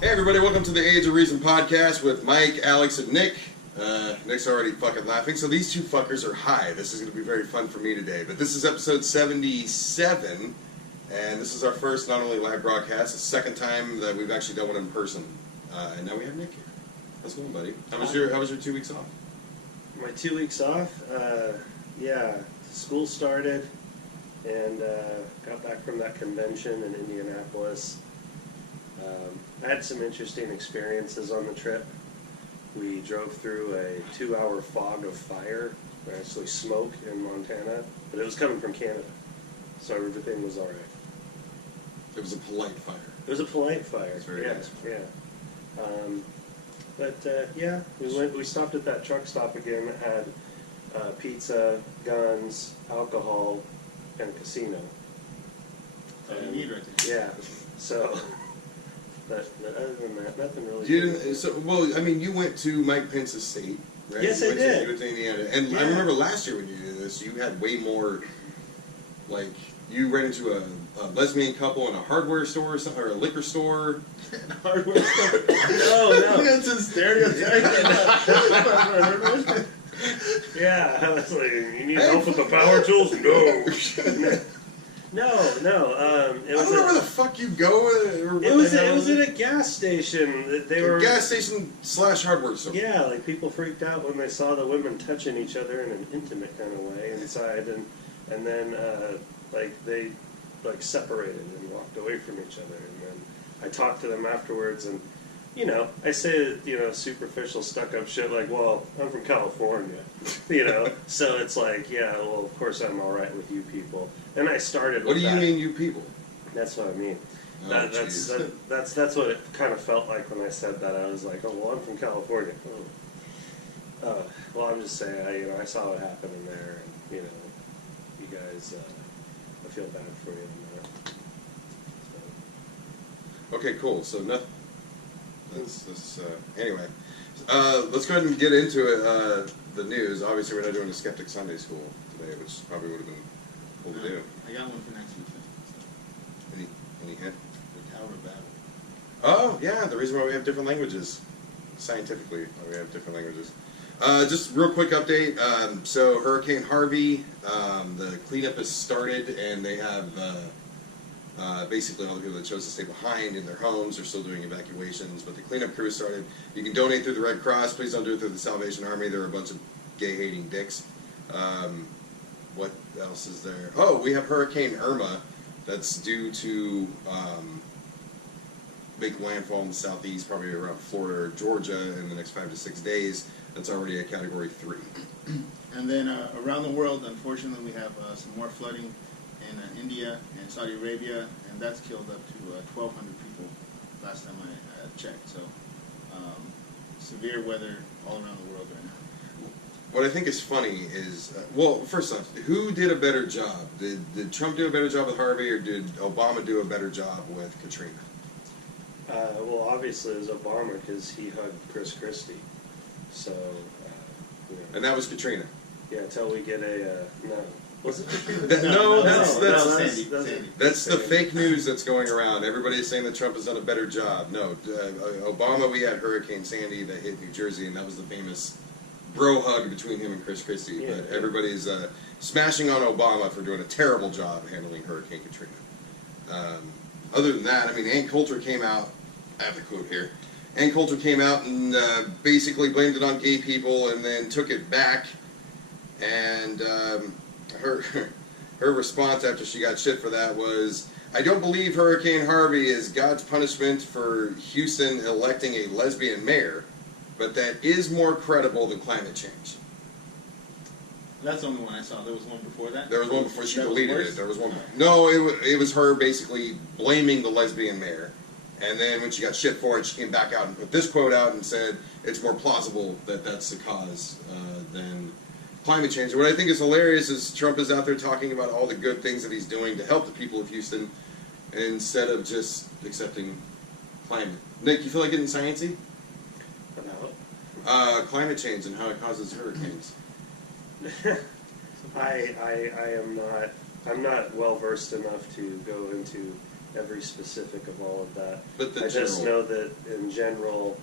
Hey everybody, welcome to the Age of Reason podcast with Mike, Alex, and Nick. Nick's already fucking laughing, so these two fuckers are high. This is going to be very fun for me today. But this is episode 77, and this is our first not only live broadcast, the second time that we've actually done one in person. And now we have Nick here. How's it going, buddy? How was your 2 weeks off? My 2 weeks off? School started, and got back from that convention in Indianapolis. I had some interesting experiences on the trip. We drove through a 2-hour fog of fire, actually smoke in Montana, but it was coming from Canada, so everything was all right. It was a polite fire. It was a polite fire. It's very nice. Yeah. We stopped at that truck stop again that had pizza, guns, alcohol, and a casino. That's all you need right there. Yeah. So. But other than that, nothing really. You went to Mike Pence's estate, right? Yes, I did. You went to Indiana. And yeah. I remember last year when you did this, you had way more, like, you ran into a lesbian couple in a hardware store or something, or a liquor store. A hardware store? No. That's a stereotype. Yeah, I was like, you need help with the power tools? No. No. It was I don't know where the fuck you go. It was at a gas station. They were gas station / hardware store. Yeah, like people freaked out when they saw the women touching each other in an intimate kind of way inside, and then they separated and walked away from each other. And then I talked to them afterwards, and I say superficial stuck-up shit like, well, I'm from California, so it's like, yeah, well, of course I'm all right with you people. And I started with What do you mean, you people? That's what I mean. Oh, That's what it kind of felt like when I said that. I was like, oh, well, I'm from California. Well, I'm just saying, I saw what happened in there, and, you guys, I feel bad for you in that. So. Okay, cool. So nothing. Anyway, let's go ahead and get into it. The news. Obviously, we're not doing a Skeptic Sunday School today, which probably would have been cool to do. I got one for next week. Any hint? The Tower of Babel. Oh, yeah. The reason why we have different languages, scientifically, why we have different languages. Just real quick update. So Hurricane Harvey, the cleanup has started, and they have. Basically, all the people that chose to stay behind in their homes are still doing evacuations, but the cleanup crew started. You can donate through the Red Cross. Please don't do it through the Salvation Army. They're a bunch of gay-hating dicks. What else is there? Oh, we have Hurricane Irma that's due to make landfall in the southeast, probably around Florida or Georgia in the next 5 to 6 days. That's already a Category 3. And then around the world, unfortunately, we have some more flooding in India and Saudi Arabia, and that's killed up to 1,200 people last time I checked. So severe weather all around the world right now. What I think is funny is, first off, who did a better job? Did Trump do a better job with Harvey, or did Obama do a better job with Katrina? Well, obviously it was Obama because he hugged Chris Christie. So, And that was Katrina? Yeah, until we get no. Was it Katrina? That's the fake news that's going around. Everybody's saying that Trump has done a better job. No, Obama, we had Hurricane Sandy that hit New Jersey, and that was the famous bro hug between him and Chris Christie. Yeah, but everybody's smashing on Obama for doing a terrible job handling Hurricane Katrina. Other than that, Ann Coulter came out. I have the quote here. Ann Coulter came out and basically blamed it on gay people, and then took it back. And her response after she got shit for that was, I don't believe Hurricane Harvey is God's punishment for Houston electing a lesbian mayor, but that is more credible than climate change. That's the only one I saw. There was one before that? There was one before she deleted it. There was one. Right. No, it was her basically blaming the lesbian mayor. And then when she got shit for it, she came back out and put this quote out and said it's more plausible that that's the cause than climate change. What I think is hilarious is Trump is out there talking about all the good things that he's doing to help the people of Houston instead of just accepting climate. Nick, you feel like getting sciencey? About? Climate change and how it causes hurricanes. I'm not well versed enough to go into every specific of all of that. But the I just general- know that in general,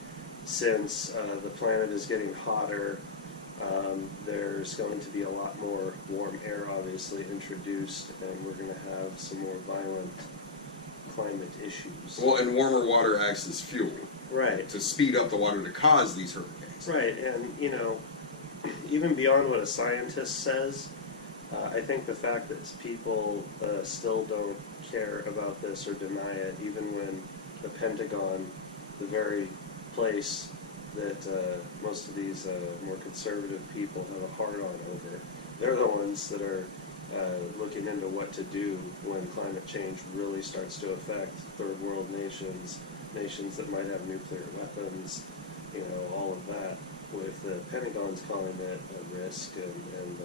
since the planet is getting hotter, there's going to be a lot more warm air, obviously, introduced, and we're going to have some more violent climate issues. Well, and warmer water acts as fuel Right. to speed up the water to cause these hurricanes. Right, and even beyond what a scientist says, I think the fact that people still don't care about this or deny it, even when the Pentagon, the very place that most of these more conservative people have a hard-on over, they're the ones that are looking into what to do when climate change really starts to affect third world nations, nations that might have nuclear weapons, all of that, with the Pentagon's calling it a risk and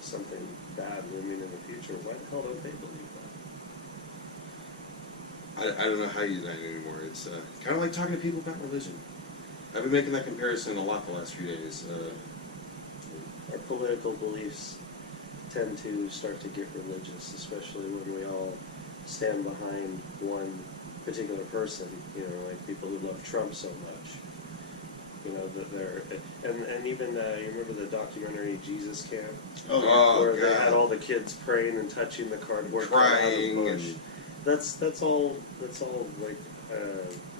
something bad looming in the future. Why the hell don't they believe that? I don't know how you unite anymore. It's kind of like talking to people about religion. I've been making that comparison a lot the last few days. Our political beliefs tend to start to get religious, especially when we all stand behind one particular person, like people who love Trump so much. That they're, and even, you remember the documentary Jesus Camp? Oh, where God. they had all the kids praying and touching the cardboard Crying out of the bush. and- That's all like,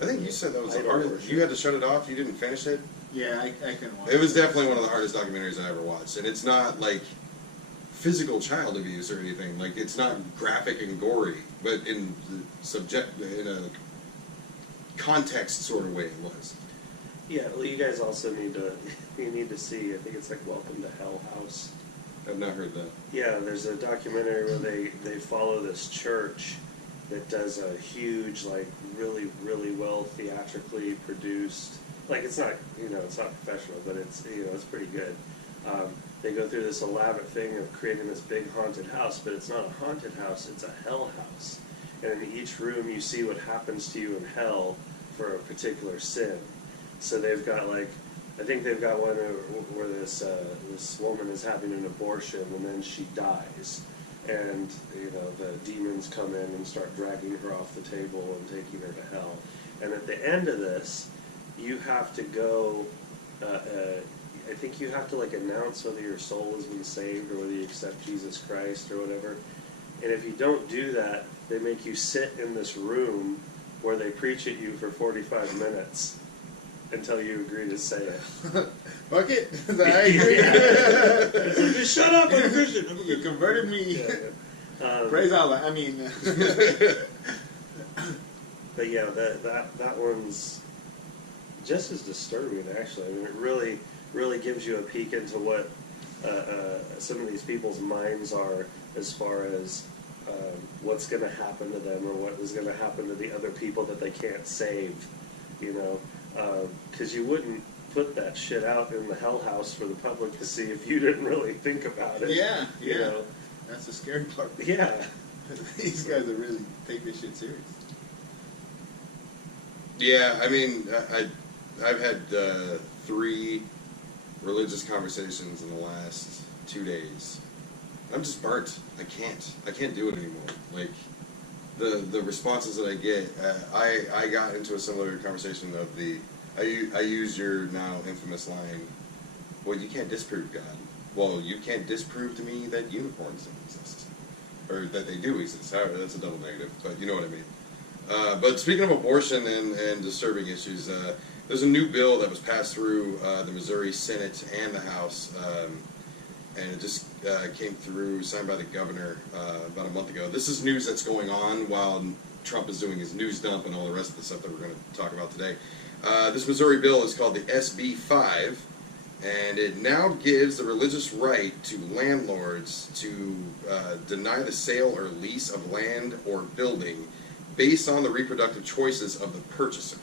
I think you said that was the idol hardest. worship. You had to shut it off. You didn't finish it. Yeah, I couldn't watch It was definitely one of the hardest documentaries I ever watched, and it's not like physical child abuse or anything. Like, it's not graphic and gory, but in a context sort of way it was. Yeah, well, you guys also need to see, I think it's like Welcome to Hell House. I've not heard that. Yeah, there's a documentary where they follow this church that does a huge, like, really, really well theatrically produced, like, it's not, it's not professional, but it's, it's pretty good. They go through this elaborate thing of creating this big haunted house, but it's not a haunted house, it's a hell house. And in each room you see what happens to you in hell for a particular sin. So they've got, like, I think they've got one where this woman is having an abortion and then she dies. And, the demons come in and start dragging her off the table and taking her to hell. And at the end of this, you have to go, I think you have to, like, announce whether your soul has been saved or whether you accept Jesus Christ or whatever. And if you don't do that, they make you sit in this room where they preach at you for 45 minutes until you agree to say it. Fuck it. I agree. It's like, just shut up, I'm a Christian. You converted me. Yeah. Praise Allah. I mean, But yeah, that one's just as disturbing, actually. I mean, it really gives you a peek into what some of these people's minds are as far as what's going to happen to them or what is going to happen to the other people that they can't save, because you wouldn't put that shit out in the hell house for the public to see if you didn't really think about it. yeah. You know? That's the scary part. Yeah. These guys are really take this shit serious. Yeah, I mean, I've had 3 religious conversations in the last 2 days. I'm just burnt. I can't do it anymore. Like, the responses that I get, I got into a similar conversation of I used your now infamous line, well, you can't disprove God. Well, you can't disprove to me that unicorns don't exist. Or that they do exist. However, that's a double negative, but you know what I mean. But speaking of abortion and disturbing issues, there's a new bill that was passed through the Missouri Senate and the House, and it just came through, signed by the governor about a month ago. This is news that's going on while Trump is doing his news dump and all the rest of the stuff that we're going to talk about today. This Missouri bill is called the SB 5, and it now gives the religious right to landlords to deny the sale or lease of land or building based on the reproductive choices of the purchaser.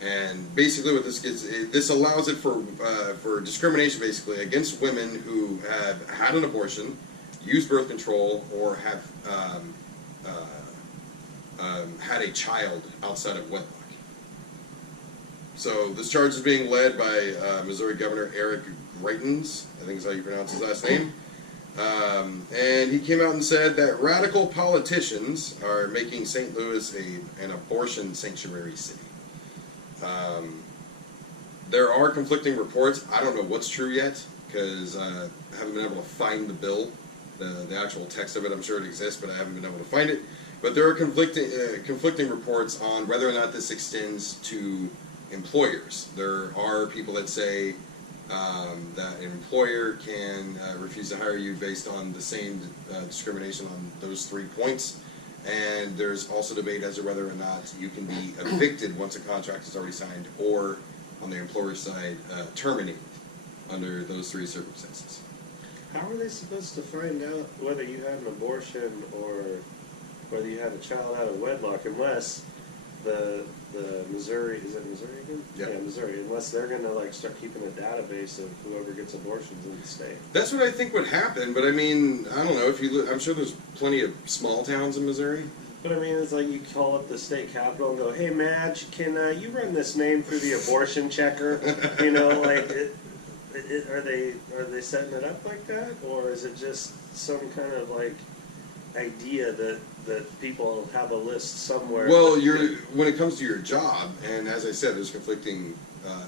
And basically what this gets, this allows it for discrimination basically against women who have had an abortion, used birth control, or have had a child outside of wedlock. So this charge is being led by Missouri Governor Eric Greitens, I think is how you pronounce his last name. And he came out and said that radical politicians are making St. Louis an abortion sanctuary city. There are conflicting reports. I don't know what's true yet because I haven't been able to find the bill, the actual text of it. I'm sure it exists, but I haven't been able to find it. But there are conflicting reports on whether or not this extends to employers. There are people that say that an employer can refuse to hire you based on the same discrimination on those 3 points. And there's also debate as to whether or not you can be evicted once a contract is already signed, or on the employer side, terminated under those 3 circumstances. How are they supposed to find out whether you had an abortion or whether you had a child out of wedlock unless the Missouri, is it Missouri again? Yeah. Yeah, Missouri. Unless they're going to like start keeping a database of whoever gets abortions in the state. That's what I think would happen, but I mean, I don't know if you. I'm sure there's plenty of small towns in Missouri. But I mean, it's like you call up the state capitol and go, "Hey, Madge, can you run this name through the abortion checker?" You know, like, are they setting it up like that, or is it just some kind of like idea that people have a list somewhere? Well, when it comes to your job, and as I said, there's conflicting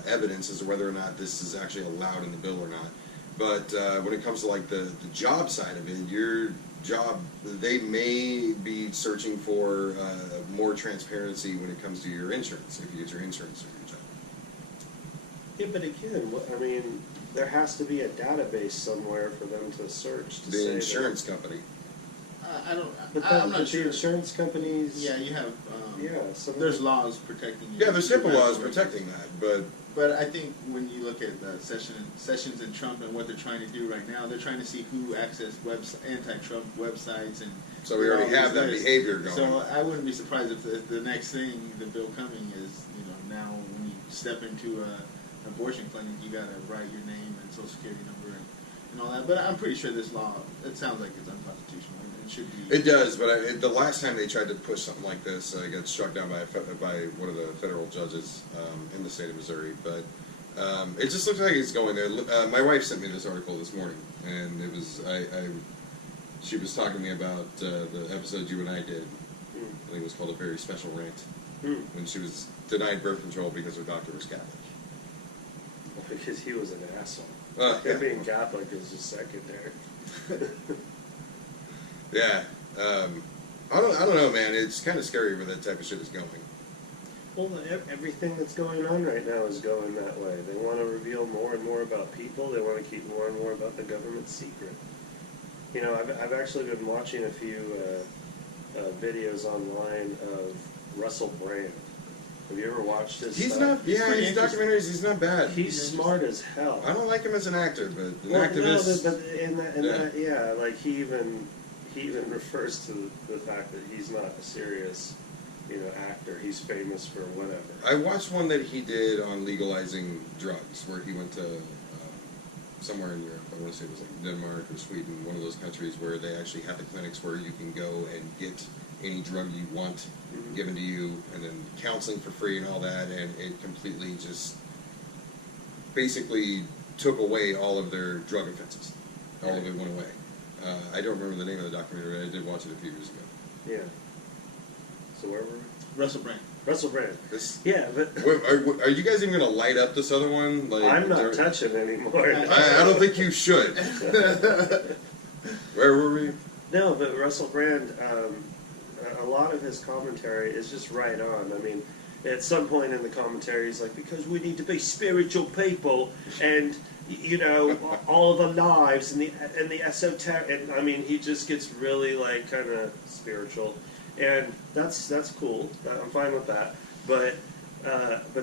evidence as to whether or not this is actually allowed in the bill or not. But when it comes to like the job side of it, your job, they may be searching for more transparency when it comes to your insurance, if you get your insurance through your job. Yeah, but again, I mean, there has to be a database somewhere for them to search to say The insurance company. I don't. But I'm not the sure. insurance companies. Yeah, you have. There's There's laws protecting you. Yeah, there's HIPAA laws protecting that, But I think when you look at Sessions and Trump and what they're trying to do right now, they're trying to see who accessed anti-Trump websites, and so we already have that behavior going. So I wouldn't be surprised if the next thing, the bill coming is, now when you step into an abortion clinic, you got to write your name and social security number and all that. But I'm pretty sure this law, it sounds like it's unconstitutional. It should be. It does, but the last time they tried to push something like this, it got struck down by one of the federal judges in the state of Missouri. But it just looks like it's going there. My wife sent me this article this morning, and it was she was talking to me about the episode you and I did. I think it was called A Very Special Rant, when she was denied birth control because her doctor was Catholic. Because he was an asshole. Yeah. Being Catholic is just secondary. Yeah, I don't know, man. It's kind of scary where that type of shit is going. Well, everything that's going on right now is going that way. They want to reveal more and more about people. They want to keep more and more about the government secret. I've actually been watching a few videos online of Russell Brand. Have you ever watched his He's stuff? not. Yeah, his documentaries. He's not bad. He's smart as hell. I don't like him as an actor, but an Well, activist. No, but yeah, like he even refers to the fact that he's not a serious, actor. He's famous for whatever. I watched one that he did on legalizing drugs, where he went to somewhere in Europe. I want to say it was like Denmark or Sweden, one of those countries where they actually have the clinics where you can go and get any drug you want given to you, and then counseling for free and all that, and it completely just basically took away all of their drug offenses. All of it went away. I don't remember the name of the documentary, but I did watch it a few years ago. Yeah. So where were we? Russell Brand. Russell Brand. This, Yeah, but are you guys even going to light up this other one? Like, I'm not touching anymore. I don't think you should. Where were we? No, but Russell Brand, a lot of his commentary is just right on. I mean, at some point in the commentary, he's like, because we need to be spiritual people, and all of the lives and the esoteric. And I mean, he just gets really like kind of spiritual, and that's cool. I'm fine with that. But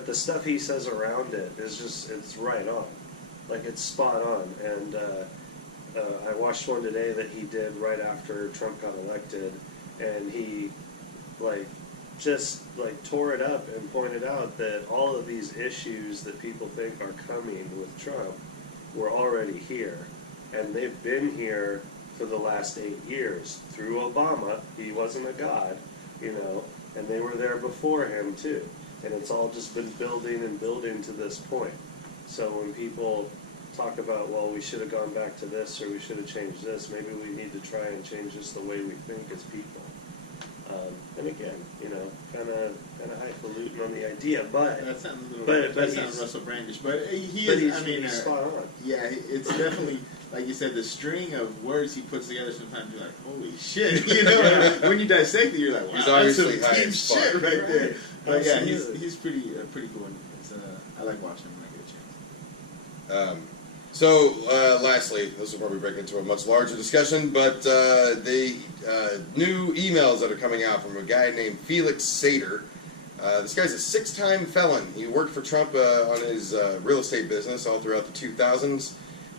the stuff he says around it is it's right on, like it's spot on. And I watched one today that he did right after Trump got elected, and he just tore it up and pointed out that all of these issues that people think are coming with Trump were already here, and they've been here for the last 8 years through Obama. He wasn't a god, and they were there before him too, and it's all just been building and building to this point. So when people talk about, well, we should have gone back to this, or we should have changed this. Maybe we need to try and change just the way we think as people. And again, kind of highfalutin on the idea, but That sounds a little. but That he's- sounds Russell Brandish, but he but is. he's spot on. Yeah, it's definitely like you said. The string of words he puts together, sometimes you're like, "Holy shit!" When you dissect it, you're like, "Wow, He's that's obviously some high deep as fuck. shit right there." Right. But yeah, Absolutely. he's pretty cool. It's, I like watching him when I get a chance. Lastly, this will probably break into a much larger discussion, but the new emails that are coming out from a guy named Felix Sater. This guy's a 6-time felon. He worked for Trump on his real estate business all throughout the 2000s,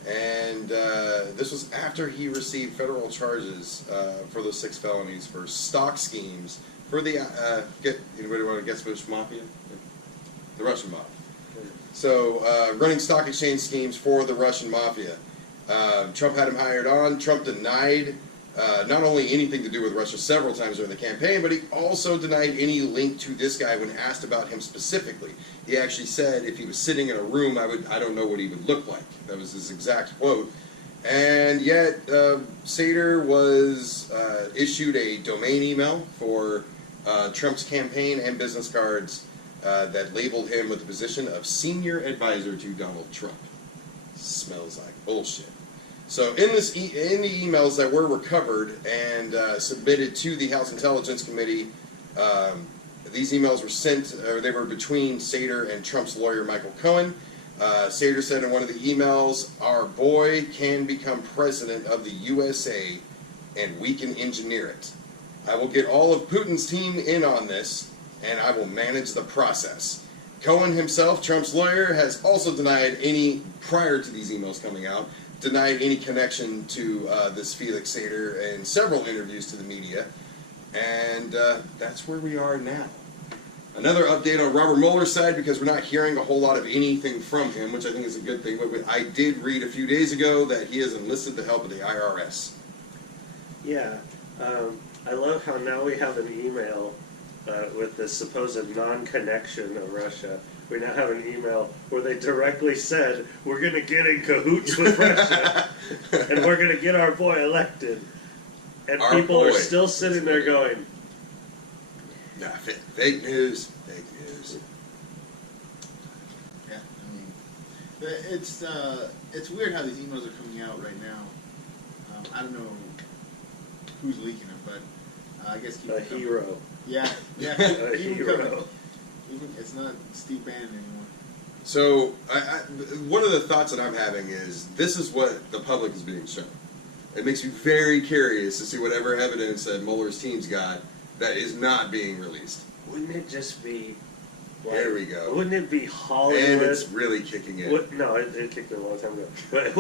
and this was after he received federal charges for those 6 felonies for stock schemes for the anybody want to guess which mafia? The Russian mafia. So, running stock exchange schemes for the Russian mafia. Trump had him hired on. Trump denied not only anything to do with Russia several times during the campaign, but he also denied any link to this guy when asked about him specifically. He actually said if he was sitting in a room, I don't know what he would look like. That was his exact quote. And yet, Sater was issued a domain email for Trump's campaign and business cards that labeled him with the position of senior advisor to Donald Trump. Smells like bullshit. So in in the emails that were recovered and submitted to the House Intelligence Committee, these emails were sent, or they were between Sater and Trump's lawyer Michael Cohen. Sater said in one of the emails, "Our boy can become president of the USA, and we can engineer it. I will get all of Putin's team in on this, and I will manage the process." Cohen himself, Trump's lawyer, has also denied prior to these emails coming out, denied any connection to this Felix Sater in several interviews to the media. And that's where we are now. Another update on Robert Mueller's side, because we're not hearing a whole lot of anything from him, which I think is a good thing. But I did read a few days ago that he has enlisted the help of the IRS. Yeah, I love how now we have an email with the supposed non-connection of Russia. We now have an email where they directly said, we're going to get in cahoots with Russia, and we're going to get our boy elected. And Our people boy. are still sitting there going, Nah, fake news. Fake news. Yeah, I mean, it's weird how these emails are coming out right now. I don't know who's leaking them, but I guess keep a them coming. hero. Yeah, A keep them hero. coming. It's not Steve Bannon anymore. So, one of the thoughts that I'm having is this is what the public is being shown. It makes me very curious to see whatever evidence that Mueller's team's got that is not being released. Wouldn't it just be... There we go. Wouldn't it be Hollywood? And it's really kicking in. No, it kicked in a long time ago. But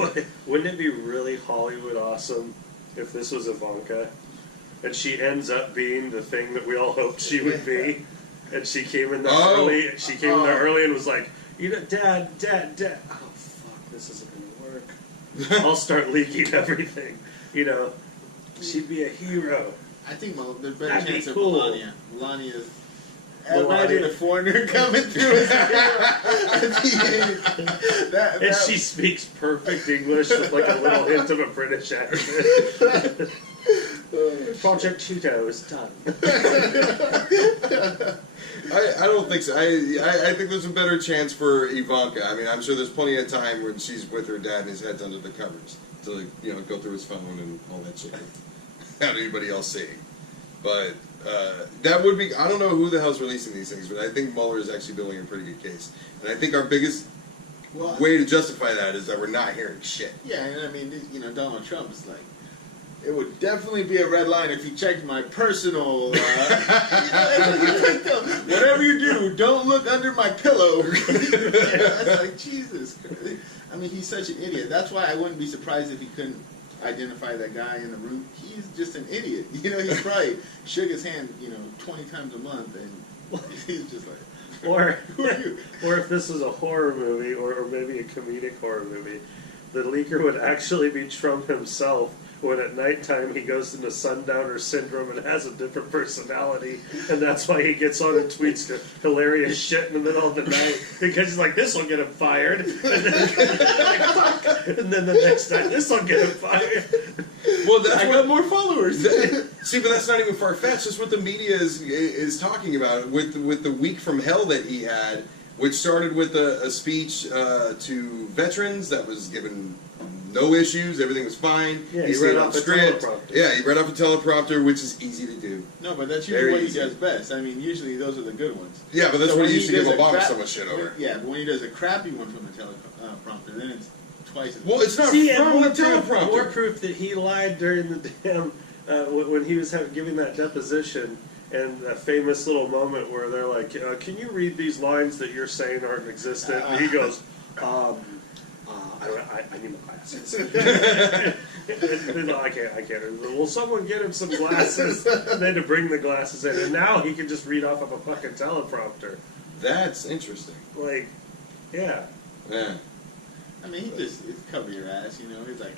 wouldn't it be really Hollywood awesome if this was Ivanka, and she ends up being the thing that we all hoped she would be, and she came in there early. She came in there early and was like, Dad. Oh fuck, this isn't gonna work. I'll start leaking everything. She'd be a hero. I think there's better That'd be chance of cool. Melania. Melania's. Melania. Imagine a foreigner coming through as a hero. And she speaks perfect English with like a little hint of a British accent. Project Cheeto is done. I don't think so. I think there's a better chance for Ivanka. I mean, I'm sure there's plenty of time when she's with her dad and his head's under the covers to go through his phone and all that shit without anybody else seeing. But that would be, I don't know who the hell's releasing these things, but I think Mueller is actually building a pretty good case. And I think our biggest way to justify that is that we're not hearing shit. Yeah, and I mean, Donald Trump is like, it would definitely be a red line if he checked my personal, whatever you do, don't look under my pillow. That's like, Jesus Christ. I mean, he's such an idiot. That's why I wouldn't be surprised if he couldn't identify that guy in the room. He's just an idiot. He's probably shook his hand, 20 times a month, and he's just like, Or, who are you? or if this was a horror movie, or maybe a comedic horror movie, the leaker would actually be Trump himself when at nighttime he goes into sundowner syndrome and has a different personality, and that's why he gets on and tweets hilarious shit in the middle of the night, because he's like, this will get him fired, and then the next night, this will get him fired. Well, that's I what got more followers. See, but that's not even far fetched. That's what the media is talking about with the week from hell that he had, which started with a speech to veterans that was given no issues, everything was fine. Yeah, he he read stayed off on a script. teleprompter. Yeah, he read off a teleprompter, which is easy to do. No, but that's Very usually what he easy. does best. I mean, usually those are the good ones. Yeah, but that's So what when he used to give does a Obama so much shit over. Yeah, but when he does a crappy one from a teleprompter, then it's twice as Well, it's not See, and from more the proof, more teleprompter. proof that he lied during the damn when he was giving that deposition, and that famous little moment where they're like, "Can you read these lines that you're saying aren't existent?" And he goes, I need my glasses. No, I can't. Well, someone get him some glasses. And they had to bring the glasses in, and now he can just read off of a fucking teleprompter. That's interesting. Like, yeah. Yeah. I mean, it's cover your ass, you know. He's like,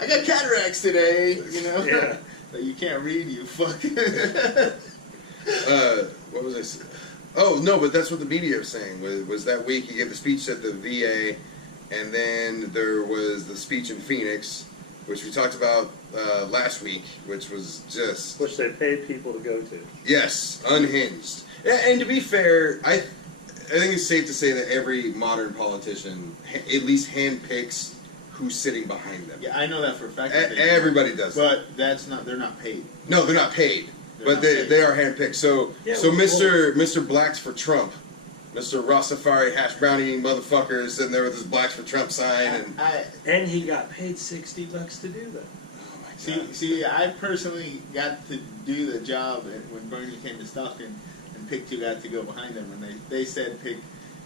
I got cataracts today, you know. Yeah. That you can't read, you fuck. What was I saying? Oh, no, but that's what the media was saying. Was that week he gave the speech at the VA, and then there was the speech in Phoenix, which we talked about last week, which was just... Which they paid people to go to. Yes, unhinged. And to be fair, I think it's safe to say that every modern politician at least handpicks who's sitting behind them. Yeah, I know that for a fact. that they do. Everybody does that. But they're not paid. No, they're not paid. They're But not they, paid. they are handpicked. So Yeah, so well- Mr. Blacks for Trump, Mr. Rastafari hash brown eating motherfucker is sitting there with his Blacks for Trump sign and And he got paid $60 to do that. oh my God. See, I personally got to do the job when Bernie came to Stockton and picked two guys to go behind him, and they said pick,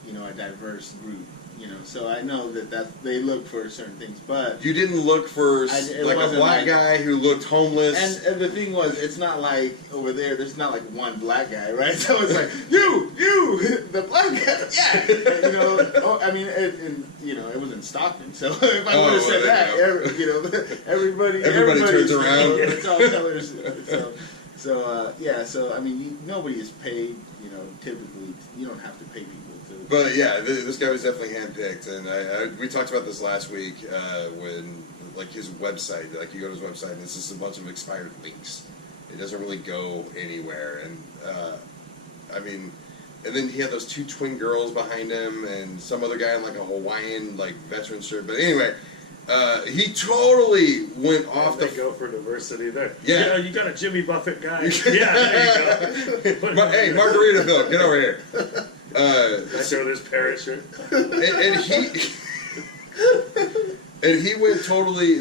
you know, a diverse group, you know. So I know that they look for certain things, but You didn't look for it like a wasn't black like- guy who looked homeless. and the thing was, it's not like over there's not like one black guy, right? So it's like you, the black guy, yeah, you know. Oh, I mean, you know, it was in Stockton, so if I Oh, would have well, said there that, you know, everybody turns you know, around. it's all colors. Yeah. So I mean, nobody is paid. You know, typically you don't have to pay people to. But yeah, this guy was definitely handpicked, and we talked about this last week when like his website, like you go to his website and it's just a bunch of expired links. It doesn't really go anywhere, and I mean, and then he had those two twin girls behind him, and some other guy in like a Hawaiian like veteran shirt. But anyway, he totally went off They the. go for diversity there. Yeah. You got a Jimmy Buffett guy. Yeah, there you go. Hey, Margaritaville, get over here. I throw this parachute. And he went totally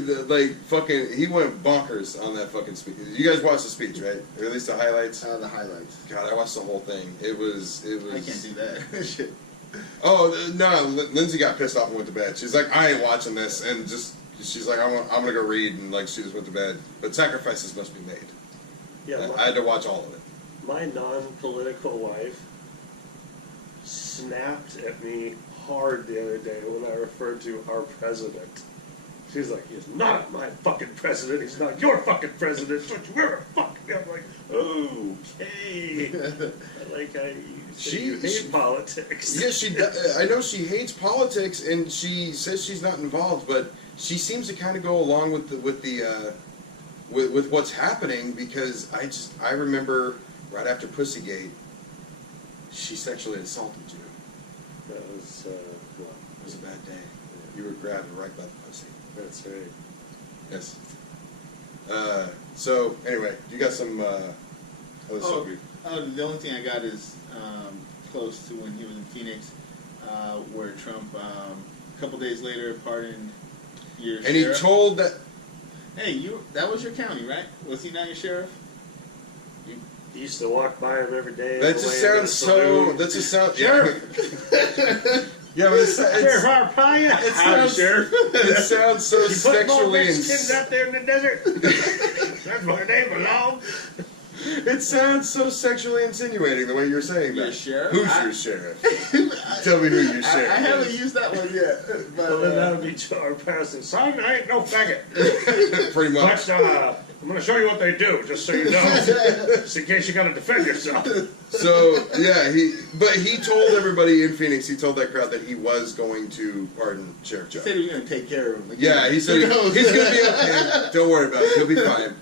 he went bonkers on that fucking speech. You guys watched the speech, right? Or at least the highlights. The highlights. God, I watched the whole thing. It was. I can't do that. Shit. Oh no, Lindsay got pissed off and went to bed. She's like, I ain't watching this, and she's like, I'm gonna go read, and like she just went to bed. But sacrifices must be made. Yeah, I had to watch all of it. my non-political wife snapped at me hard the other day when I referred to our president. She's like, he's not my fucking president. He's not your fucking president. Don't you ever fuck me. I'm like, okay. You hate politics. Yeah, she. I know she hates politics, and she says she's not involved, but she seems to kind of go along with what's happening because I remember right after Pussygate, she sexually assaulted you. That was, what? It was a bad day. You were grabbed right by the pussy. That's right. Yes. So anyway, you got some other stuff. The only thing I got is close to when he was in Phoenix, where Trump, a couple days later, pardoned your And he sheriff. told that. Hey, that was your county, right? Was he not your sheriff? You used to walk by him every day. That just sounds so. That just sounds. Sheriff. Yeah, but Sheriff Arpaia. Howdy, Sheriff. it sounds so You put more sexually Mexicans out there in the desert. That's where they belong. It sounds so sexually insinuating the way you're saying Your that. sheriff? Who's your sheriff? Tell me who your sheriff I haven't is. used that one yet. But, Well, then that would be our pastor. Son, I ain't no faggot. Pretty much. But I'm going to show you what they do, just so you know, just in case you got to defend yourself. So yeah, he told everybody in Phoenix, he told that crowd that he was going to pardon Sheriff Joe. he said he was going to take care of him. Yeah, he said he's going to be okay. Don't worry about it. He'll be fine.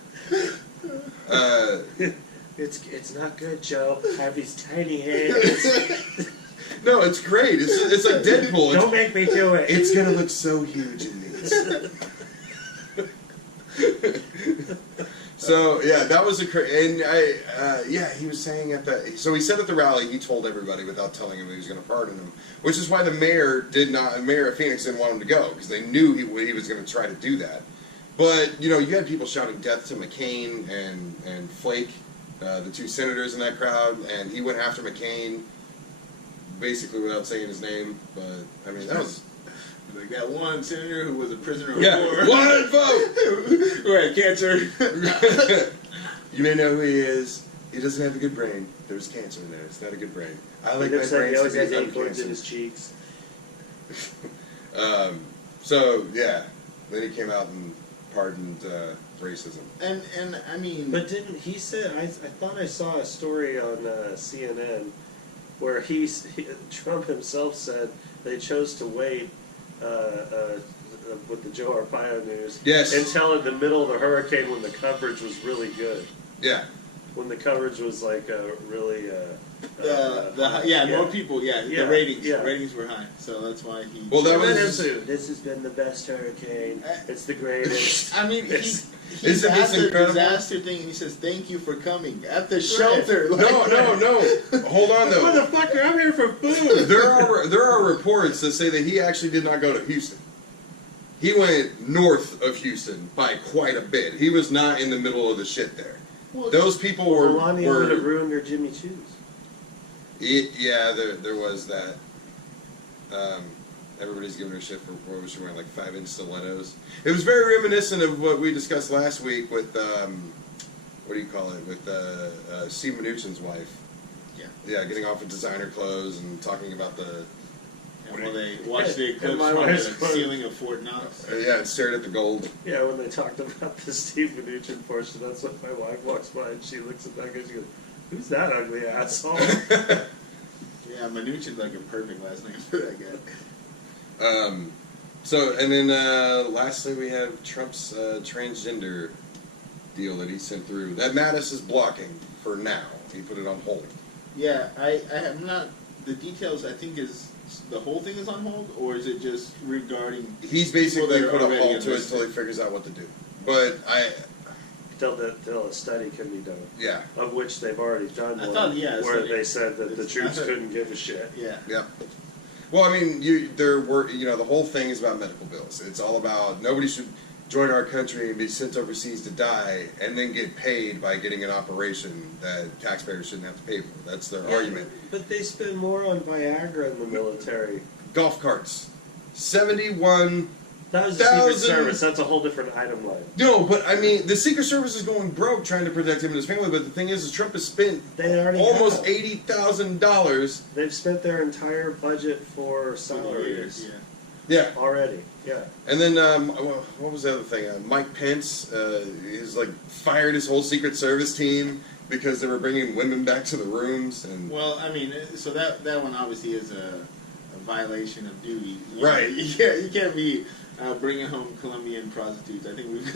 It's not good, Joe. I have these tiny hands. No, it's great. It's like Deadpool. Don't make me do it. It's gonna look so huge in these. So yeah, that was and he was saying so he said at the rally he told everybody without telling him he was going to pardon him, which is why the mayor of Phoenix didn't want him to go because they knew he was going to try to do that. But you had people shouting death to McCain and Flake, the two senators in that crowd, and he went after McCain basically without saying his name. But I mean that was. Like that one senator who was a prisoner of war. One vote! Who had cancer. You may know who he is. He doesn't have a good brain. There's cancer in there. It's not a good brain. I like my brain he always to has be acorns in uncancer. his cheeks. So, yeah. Then he came out and pardoned racism. And I mean... But didn't he said, I thought I saw a story on CNN where Trump himself said they chose to wait with the Joe Arpaio news until in the middle of the hurricane when the coverage was really good. Yeah. When the coverage was like really... more people, the ratings were high, so that's why he... Well, that was... This has been the best hurricane. It's the greatest. I mean, Isn't at this the incredible? disaster thing, and he says, "Thank you for coming." At the shelter. No. Hold on, though. Motherfucker, I'm here for food. There are reports that say that he actually did not go to Houston. He went north of Houston by quite a bit. He was not in the middle of the shit there. Well, those people were... Melania would have ruined their Jimmy Choos. There was that. Everybody's giving her shit for what was she wearing, like 5-inch stilettos. It was very reminiscent of what we discussed last week with, what do you call it, with Steve Mnuchin's wife. Yeah, getting off of designer clothes and talking about the... Well, they watched the eclipse from the ceiling of Fort Knox. And stared at the gold. Yeah, when they talked about the Steve Mnuchin portion, that's when my wife walks by and she looks at that guy and she goes, "Who's that ugly asshole?" Yeah, Mnuchin's like a perfect last name for that guy. And then lastly we have Trump's transgender deal that he sent through. That Mattis is blocking for now. He put it on hold. Yeah, I have not... The details, I think, is... The whole thing is on hold, or is it just regarding... He's basically put a already halt to it enlisted? until he figures out what to do. But Till a study can be done. Yeah. Of which they've already done one, where they said that the troops couldn't give a shit. Yeah. Yeah. Well, I mean, the whole thing is about medical bills. It's all about nobody should join our country and be sent overseas to die and then get paid by getting an operation that taxpayers shouldn't have to pay for. That's their argument. But they spend more on Viagra in the military. Golf carts. 71... That was the Secret Service. That's a whole different item line. No, but I mean, the Secret Service is going broke trying to protect him and his family. But the thing is Trump has spent almost $80,000. They've spent their entire budget for salaries. Yeah. Already. Yeah. And then what was the other thing? Mike Pence is fired his whole Secret Service team because they were bringing women back to the rooms. And well, I mean, so that one obviously is a violation of duty. Right. You can't be bringing home Colombian prostitutes. I think we've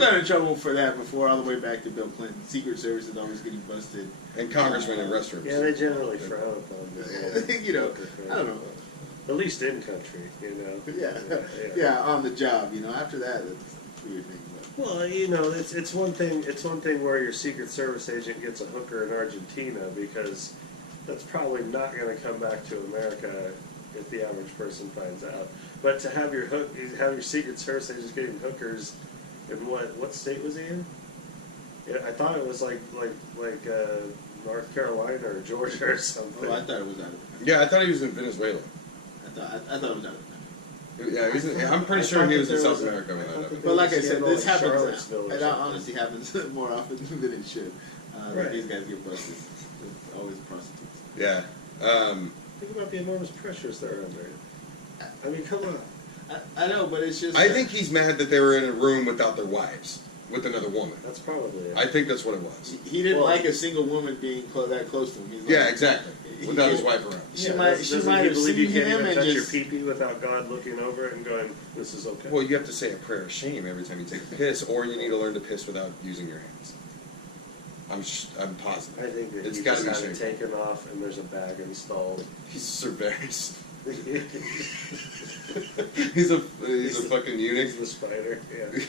got in trouble for that before, all the way back to Bill Clinton. Secret Service is always getting busted. And congressmen in restrooms. Yeah, they generally frown upon it. I don't know. At least in country, Yeah, on the job. After that, it's a weird thing. But. Well, it's one thing. It's one thing where your Secret Service agent gets a hooker in Argentina because that's probably not going to come back to America if the average person finds out. But to have your Secret Service agents getting hookers in what state was he in? Yeah, I thought it was like North Carolina or Georgia or something. Oh, I thought it was out of. Yeah, I thought he was in Venezuela. I thought it was out of. Yeah, I'm pretty sure he was in South America when that happened. But like I said, this happens. It honestly happens more often than it should. that these guys get busted. It's always prostitutes. Yeah. Think about the enormous pressures they're under. I mean, come on. I know, but it's just. I think he's mad that they were in a room without their wives, with another woman. That's probably it. I think that's what it was. He didn't like a single woman being that close to him. He's like, Yeah, exactly. Without his wife around. She might doesn't have he believe you seen can't him even and touch just. your pee-pee without God looking over it and going, this is okay? Well, you have to say a prayer of shame every time you take a piss, or you need to learn to piss without using your hands. I'm positive. I think that It's he gotta just be had it shameful. taken off and there's a bag installed. He's Cerberus. He's a fucking eunuch. He's the spider, yeah.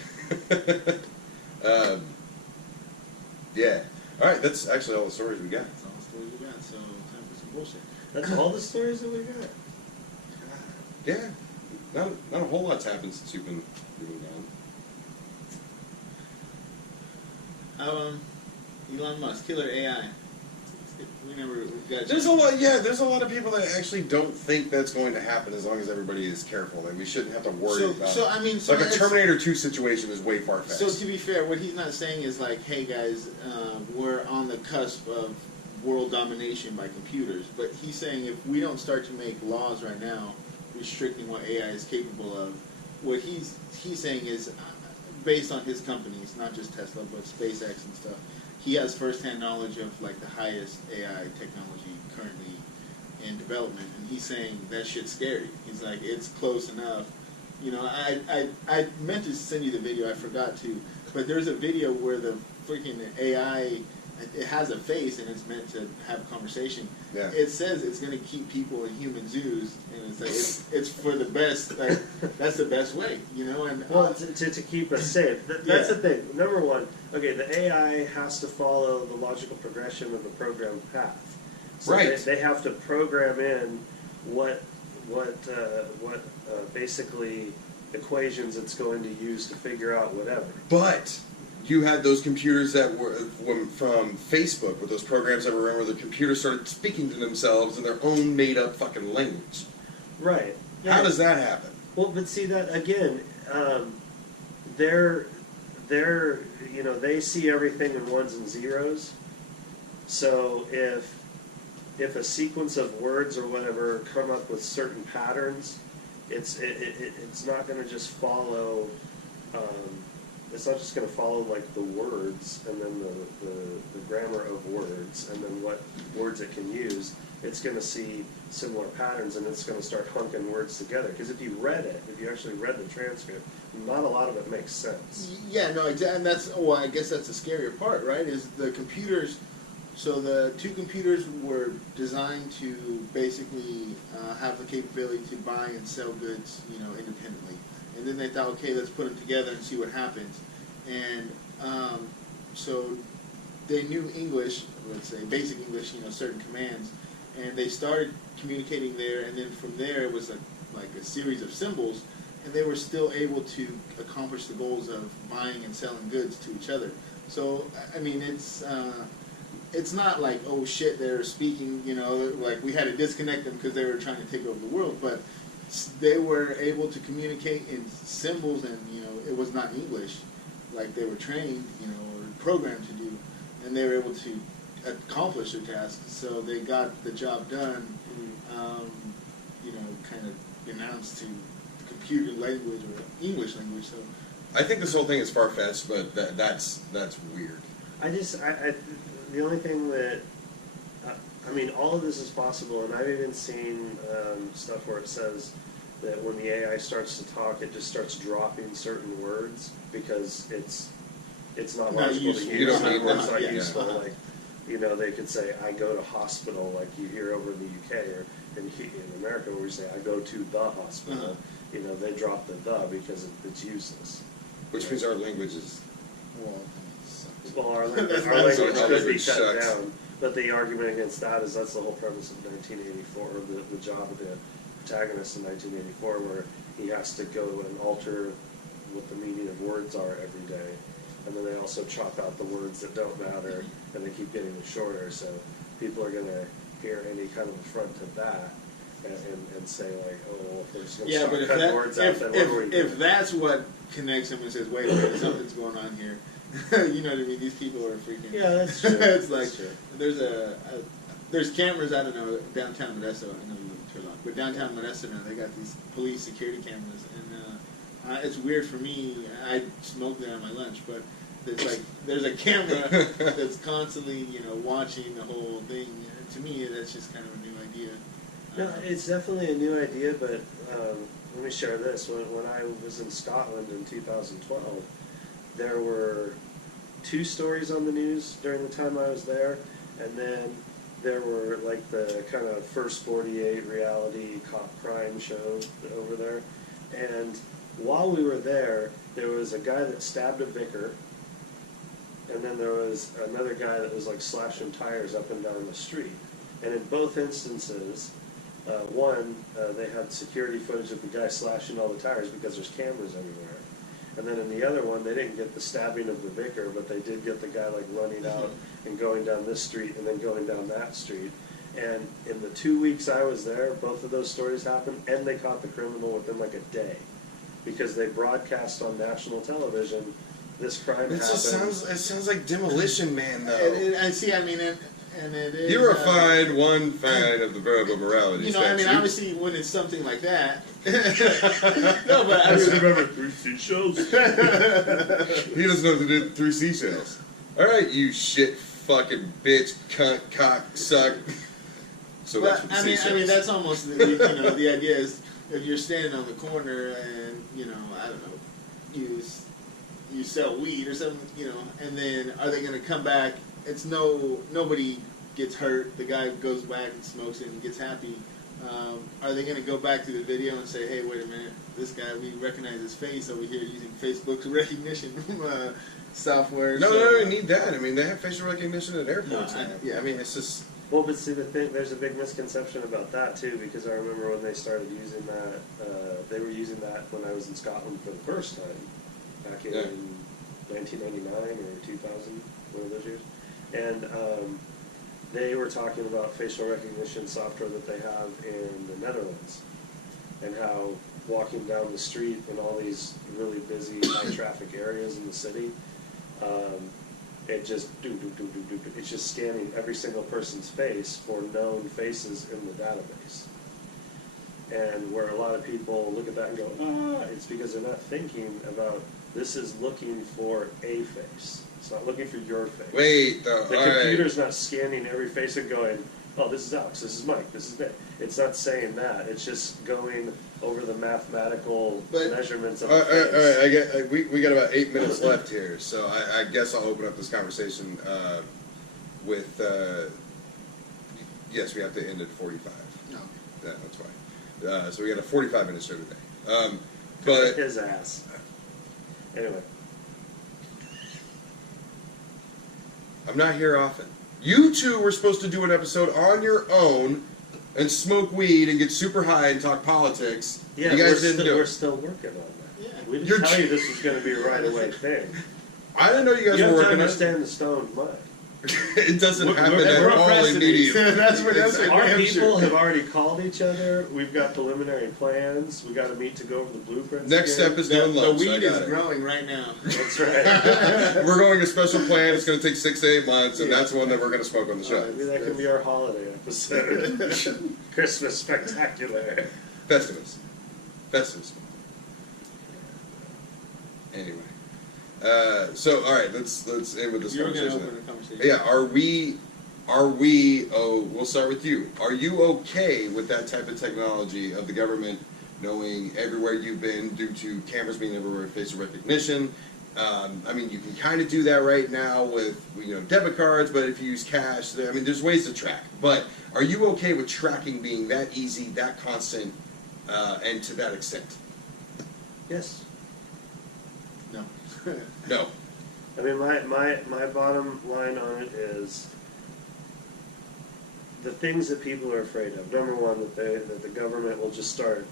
Yeah. All right, that's actually all the stories we got. That's all the stories we got, so time for some bullshit. That's all the stories that we got. Yeah. Not a whole lot's happened since you've been gone. Elon Musk, killer AI. We got. There's a lot. Yeah, there's a lot of people that actually don't think that's going to happen. As long as everybody is careful, like we shouldn't have to worry about. So I mean, like a Terminator 2 situation is way far fetched. So to be fair, what he's not saying is like, hey guys, we're on the cusp of world domination by computers. But he's saying if we don't start to make laws right now restricting what AI is capable of, what he's saying is, based on his companies, not just Tesla, but SpaceX and stuff, he has firsthand knowledge of like the highest AI technology currently in development, and he's saying that shit's scary. He's like, it's close enough. You know, I meant to send you the video, I forgot to, but there's a video where the freaking AI, it has a face and it's meant to have a conversation. Yeah. It says it's going to keep people in human zoos, and it's like it's for the best. Like, that's the best way, you know. And Well, to keep us safe. That's the thing. Number one, okay, the AI has to follow the logical progression of the programmed path. So Right. They have to program in what basically equations it's going to use to figure out whatever. But you had those computers that were from Facebook, with those programs that were where the computers started speaking to themselves in their own made-up fucking language. Right. How does that happen? Well, but see that again, they see everything in ones and zeros. So if a sequence of words or whatever come up with certain patterns, it's not going to just follow. It's not just going to follow like the words and then the grammar of words and then what words it can use. It's going to see similar patterns and it's going to start hunking words together. Because if you actually read the transcript, not a lot of it makes sense. yeah, no, exactly. And I guess that's the scarier part, right? Is the computers. So the two computers were designed to basically have the capability to buy and sell goods, you know, independently. And then they thought, okay, let's put them together and see what happens. And so they knew English, let's say, basic English, you know, certain commands. And they started communicating there, and then from there it was like a series of symbols, and they were still able to accomplish the goals of buying and selling goods to each other. So, I mean, it's not like, oh shit, they're speaking, you know, like we had to disconnect them because they were trying to take over the world, but they were able to communicate in symbols, and you know, it was not English like they were trained, you know, or programmed to do, and they were able to accomplish their task. So they got the job done, you know, kind of announced to computer language or English language. So I think this whole thing is far-fetched, but that's weird. The only thing that, I mean, all of this is possible, and I've even seen stuff where it says that when the AI starts to talk, it just starts dropping certain words because it's not logical to useful. use. You don't need It's them. not Yeah. useful. Like, you know, they could say, I go to hospital, like you hear over in the UK, or in America where we say, I go to the hospital. You know, they drop the because it's useless. Which means our language is... Well, our That's language not- could be language shut sucks. down, but the argument against that is that's the whole premise of 1984, the job of the protagonist in 1984, where he has to go and alter what the meaning of words are every day, and then they also chop out the words that don't matter, and they keep getting shorter, so people are going to hear any kind of affront to that, and say like, oh, well, if we're just going to start cutting words out, then what are we doing? if that's what connects him and says, wait a minute, something's going on here, You know what I mean? These people are freaking. Yeah, that's true. It's That's like true. there's cameras. I don't know, downtown Modesto. I know you live in Turlock, but downtown Modesto now they got these police security cameras, and it's weird for me. I smoke there on my lunch, but it's like there's a camera that's constantly watching the whole thing. To me, that's just kind of a new idea. No, it's definitely a new idea, but let me share this. When I was in Scotland in 2012, there were 2 stories on the news during the time I was there, and then there were like the kind of First 48 reality cop crime show over there. And while we were there was a guy that stabbed a vicar, and then there was another guy that was like slashing tires up and down the street. And in both instances, they had security footage of the guy slashing all the tires because there's cameras everywhere. And then in the other one, they didn't get the stabbing of the vicar, but they did get the guy like running out and going down this street and then going down that street. And in the 2 weeks I was there, both of those stories happened, and they caught the criminal within like a day, because they broadcast on national television this crime happened. It sounds like Demolition Man, though. I see. I mean, and it is. You are fined one fine of the verbal morality. I mean, obviously, when it's something like that. No, but I remember 3 seashells. He doesn't know what to do with 3 seashells. All right, you shit fucking bitch, cunt, cock, suck. So but, that's what I mean, that's almost the idea is if you're standing on the corner and I don't know, you sell weed or something, and then are they going to come back? It's nobody gets hurt. The guy goes back and smokes it and gets happy. Are they going to go back to the video and say, hey, wait a minute, this guy, we recognize his face over here using Facebook's recognition software? No, they don't need that. I mean, they have facial recognition at airports now. Yeah. I mean, it's just... Well, but see, there's a big misconception about that, too, because I remember when they started using that, they were using that when I was in Scotland for the first time, back in 1999 or 2000, one of those years. And they were talking about facial recognition software that they have in the Netherlands, and how walking down the street in all these really busy, high-traffic areas in the city, it just it's just scanning every single person's face for known faces in the database. And where a lot of people look at that and go, it's because they're not thinking about this is looking for a face. It's not looking for your face. Wait, the computer's not scanning every face and going, oh, this is Alex, this is Mike, this is Nick. It's not saying that. It's just going over the mathematical measurements of the face. All right. We got about 8 minutes left here, so I guess I'll open up this conversation with. Yes, we have to end at 45. No. Yeah, that's fine. So we got a 45-minute show today. But his ass. Anyway. I'm not here often. You two were supposed to do an episode on your own and smoke weed and get super high and talk politics. Yeah, you guys didn't do it. We're still working on that. Yeah. We didn't tell you this was going to be a right away thing. I didn't know you guys You were have to working on it. understand the stoned mind. It doesn't happen we're at all immediately. That's what Our damn people sure. have already called each other. We've got preliminary plans. We got to meet to go over the blueprints. Next again. step is doing The lunch. weed I got is it. growing right now. That's right. We're going a special plan. It's going to take 6 to 8 months, and Yeah. that's one that we're going to smoke on the show. Maybe that can be our holiday episode. Christmas spectacular. Festivus. Anyway. So all right, let's end with this You're going to conversation. open a conversation. Yeah, are we? Oh, we'll start with you. Are you okay with that type of technology of the government knowing everywhere you've been due to cameras being everywhere, facial recognition? I mean, you can kind of do that right now with debit cards, but if you use cash, there's ways to track. But are you okay with tracking being that easy, that constant, and to that extent? Yes. No. No. I mean, my bottom line on it is the things that people are afraid of. Number one, that the government will just start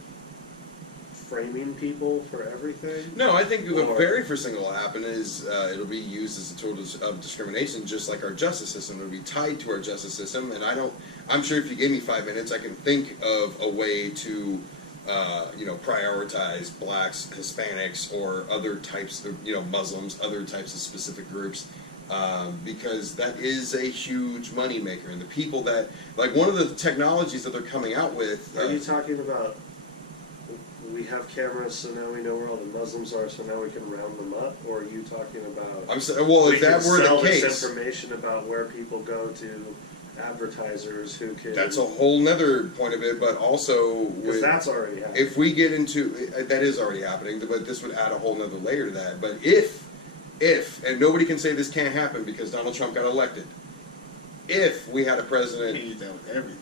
framing people for everything. No, I think the very first thing that will happen is it'll be used as a tool of discrimination, just like our justice system. It'll be tied to our justice system, and I'm sure if you gave me 5 minutes, I can think of a way to prioritize blacks, Hispanics, or other types of, Muslims, other types of specific groups, because that is a huge moneymaker. And the people that, like, one of the technologies that they're coming out with. Are you talking about? We have cameras, so now we know where all the Muslims are, so now we can round them up? Or are you talking about? If that were the case, this information about where people go to, advertisers who can. That's a whole nother point of it, but also because that's already happening. If we get into that, is already happening, but this would add a whole nother layer to that. But if and nobody can say this can't happen because Donald Trump got elected, if we had a president, you can't use that with everything.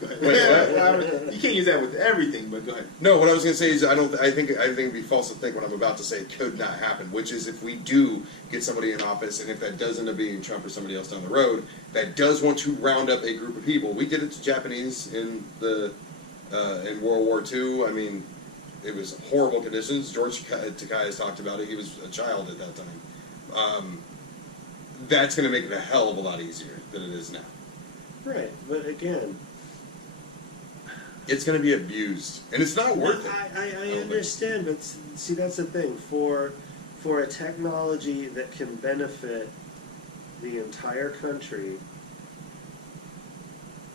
Go ahead. Wait, what? You can't use that with everything, but go ahead. No, what I was going to say is I think it'd be false to think what I'm about to say could not happen, which is if we do get somebody in office, and if that does end up being Trump or somebody else down the road, that does want to round up a group of people. We did it to Japanese in World War II. I mean, it was horrible conditions. George Takei has talked about it. He was a child at that time. That's going to make it a hell of a lot easier than it is now. Right, but again, it's going to be abused, and it's not worth it. I understand, but see, that's the thing. For a technology that can benefit the entire country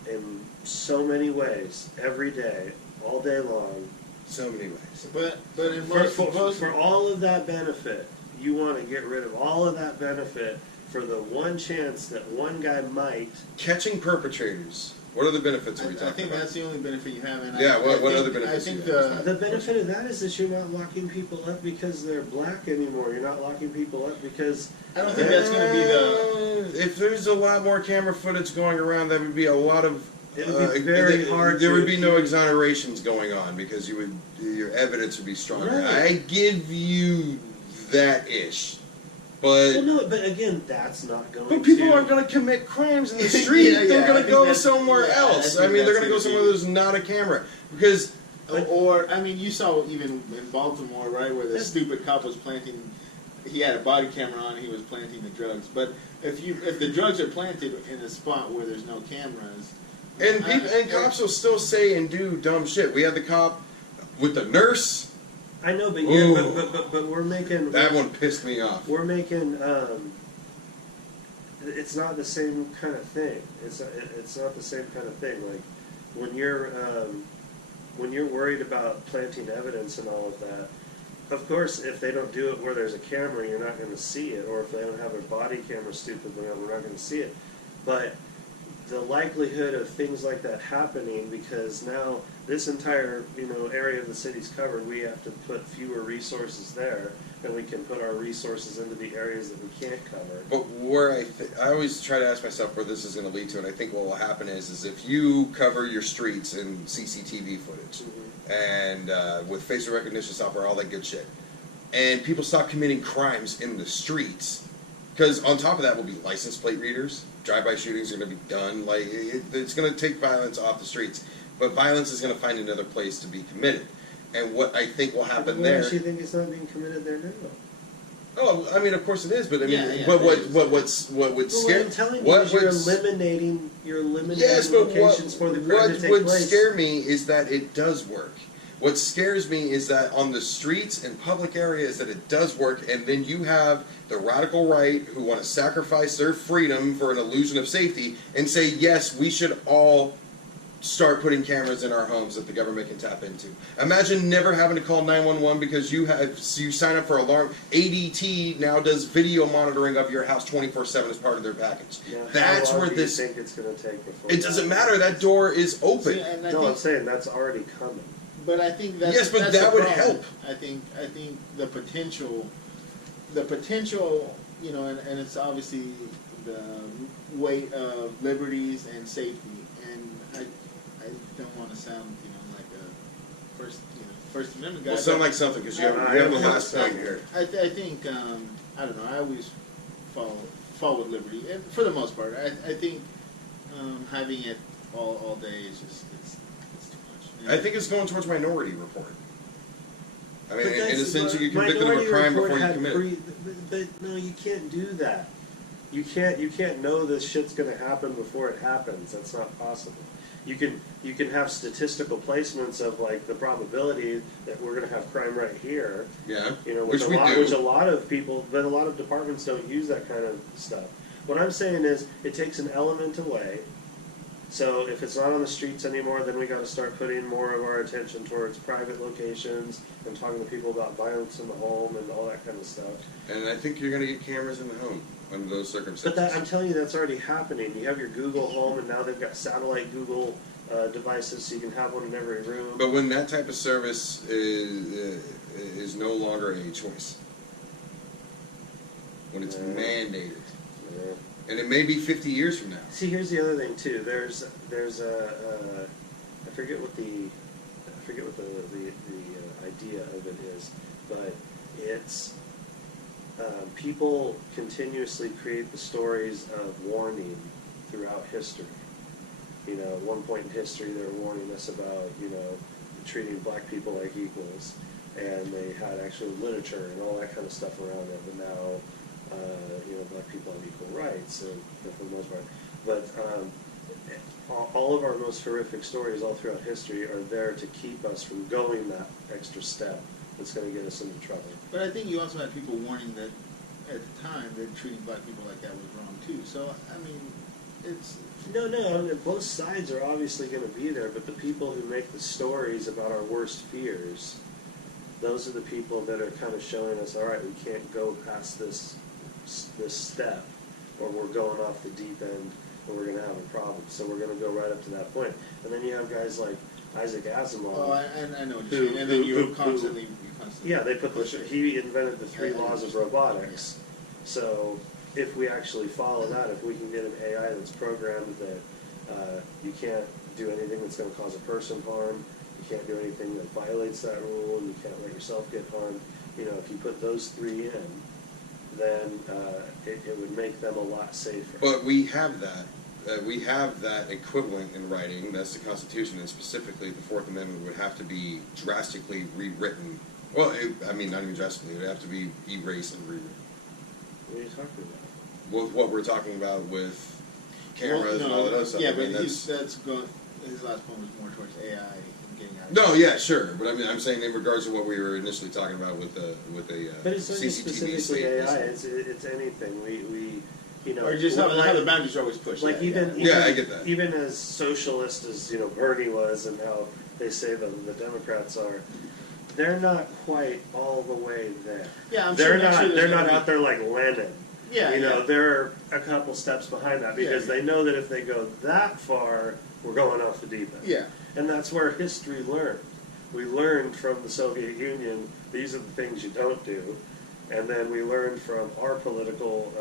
in so many ways, every day, all day long. So many ways. But in for all of that benefit, you want to get rid of all of that benefit for the one chance that one guy might. Catching perpetrators. What other benefits are we talking about? I think that's the only benefit you have. And what other benefits I think do you have? The benefit of that is that you're not locking people up because they're black anymore. You're not locking people up because... I don't think that's going to be the... If there's a lot more camera footage going around, there would be a lot of... It would be very hard. There would be no exonerations going on because your evidence would be stronger. Right. I give you that ish. But well, no, but again, that's not going to... But people aren't going to commit crimes in the street. They're going to go somewhere else. I mean, they're going to go somewhere there's not a camera. Because... Or, I mean, you saw even in Baltimore, right, where the stupid cop was planting... He had a body camera on, he was planting the drugs. But if the drugs are planted in a spot where there's no cameras... And cops will still say and do dumb shit. We had the cop with the nurse... I know, but we're making... That one pissed me off. We're making... it's not the same kind of thing. It's not the same kind of thing. Like, when you're worried about planting evidence and all of that, of course, if they don't do it where there's a camera, you're not going to see it. Or if they don't have a body camera, stupidly, we're not going to see it. But the likelihood of things like that happening, because now this entire area of the city's covered, we have to put fewer resources there, and we can put our resources into the areas that we can't cover. But where I always try to ask myself where this is going to lead to, and I think what will happen is if you cover your streets in CCTV footage and with facial recognition software, all that good shit, and people stop committing crimes in the streets, because on top of that will be license plate readers. Drive-by shootings are going to be done. Like it's going to take violence off the streets, but violence is going to find another place to be committed. And what I think will happen there. Why do you think it's not being committed there now? Oh, I mean, of course it is, but I mean, yeah, what would scare? What I'm telling you is you're eliminating yes, but locations for the crime to take place. What would scare me is that it does work. What scares me is that on the streets and public areas that it does work, and then you have the radical right who want to sacrifice their freedom for an illusion of safety and say, yes, we should all start putting cameras in our homes that the government can tap into. Imagine never having to call 911 because you sign up for alarm. ADT now does video monitoring of your house 24/7 as part of their package. Now, that's where this. Think it's going to take before it doesn't matter. That door is open. See, I'm saying that's already coming. But I think that's yes, but that's that would help. I think the potential, and it's obviously the weight of liberties and safety, and I don't want to sound like a First Amendment guy. Well, sound like something because you have the last point here. I think I don't know. I always fall with liberty, and for the most part, I think having it all day is just it's too much. I think it's going towards Minority Report. I mean, in a sense, you get convicted Minority of a crime Report before you commit it. But no, you can't do that. You can't know this shit's going to happen before it happens. That's not possible. you can have statistical placements of like the probability that we're going to have crime right here. Yeah, You know, which which we do. which a lot of people, but a lot of departments don't use that kind of stuff. What I'm saying is, it takes an element away. So if it's not on the streets anymore, then we got to start putting more of our attention towards private locations and talking to people about violence in the home and all that kind of stuff. And I think you're going to get cameras in the home under those circumstances. But I'm telling you, that's already happening. You have your Google Home, and now they've got satellite Google devices, so you can have one in every room. But when that type of service is no longer a choice, when it's mandated, Yeah. and it may be 50 years from now. See, here's the other thing too. There's I forget what the idea of it is, but it's people continuously create the stories of warning throughout history. You know, at one point in history, they were warning us about, you know, treating black people like equals, and they had actual literature and all that kind of stuff around it. But now, you know, black people have equal rights, and for the most part. But all of our most horrific stories all throughout history are there to keep us from going that extra step that's going to get us into trouble. But I think you also had people warning that at the time that treating black people like that was wrong too. So I mean, it's No, both sides are obviously going to be there, but the people who make the stories about our worst fears, those are the people that are kind of showing us, all right, we can't go past this step, or we're going off the deep end, and we're going to have a problem. So we're going to go right up to that point. And then you have guys like Isaac Asimov. oh, I know what you're saying. And then you constantly. Yeah, they put push it. he invented the three Yeah. laws of robotics. So if we actually follow that, if we can get an AI that's programmed that you can't do anything that's going to cause a person harm, you can't do anything that violates that rule, you can't let yourself get harmed. You know, if you put those three in, then it would make them a lot safer. But we have that. We have that equivalent in writing. That's the Constitution, and specifically the Fourth Amendment would have to be drastically rewritten. Well, I mean, not even drastically. It would have to be erased and rewritten. What are you talking about? With what we're talking about with cameras and all that other stuff. Yeah, I mean, but that's going. His last point was more towards AI and getting out. No, yeah, sure, but I mean, I'm saying in regards to what we were initially talking about with a But it's not CCTV specifically sleep. AI. It's anything. We you know, Or just how like, the boundaries are always pushed. like even Yeah, I get that. Even as socialist as, you know, Bernie was, and how they say the Democrats are, they're not quite all the way there. Yeah, I'm they're sure not. They're not gonna out there like Lenin. Yeah, you know, yeah. they're a couple steps behind that because Yeah. they know that if they go that far, we're going off the deep end. Yeah. And that's where history learned. We learned from the Soviet Union, these are the things you don't do. And then we learned from our political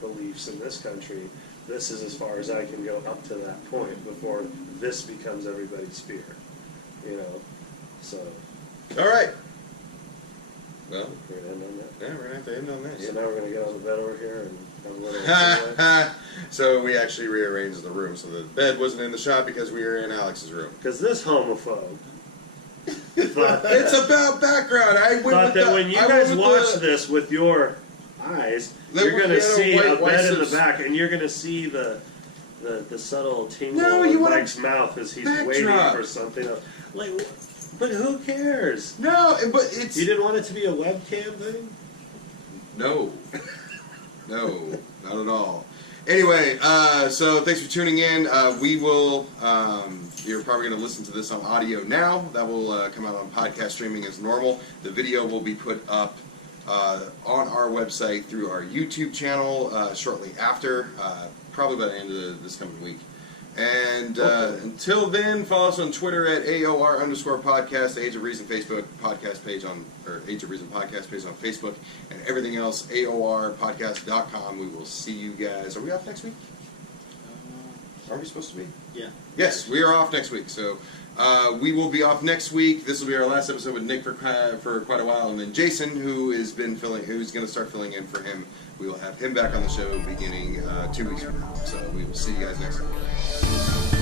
beliefs in this country, this is as far as I can go up to that point before this becomes everybody's fear. You know, so All right. Well, we're going to end on that. yeah, we're gonna have to end on that. So Yeah. now we're going to get on the bed over here and have a little... So we actually rearranged the room so the bed wasn't in the shop because we were in Alex's room. Because this homophobe thought that, It's about background. I went thought with that the, when you I guys went with watch the, this with your eyes, They you're were- going to yeah, see white- a white bed in the strips. back, and you're going to see the subtle tingle No, you in wanna Mike's mouth as he's backdrop. waiting for something else. Like, but who cares? No, but it's You didn't want it to be a webcam thing? no, no, not at all. Anyway, so thanks for tuning in. We will. You're probably going to listen to this on audio now. That will come out on podcast streaming as normal. The video will be put up on our website through our YouTube channel shortly after, probably by the end of this coming week. And until then, follow us on Twitter at AOR_podcast, the Age of Reason Facebook podcast page on, or Age of Reason podcast page on Facebook, and everything else, AORpodcast.com. We will see you guys. Are we off next week? Are we supposed to be? Yeah. Yes, we are off next week. So we will be off next week. This will be our last episode with Nick for quite a while, and then Jason, who's going to start filling in for him. We will have him back on the show beginning 2 weeks from now. So we will see you guys next time.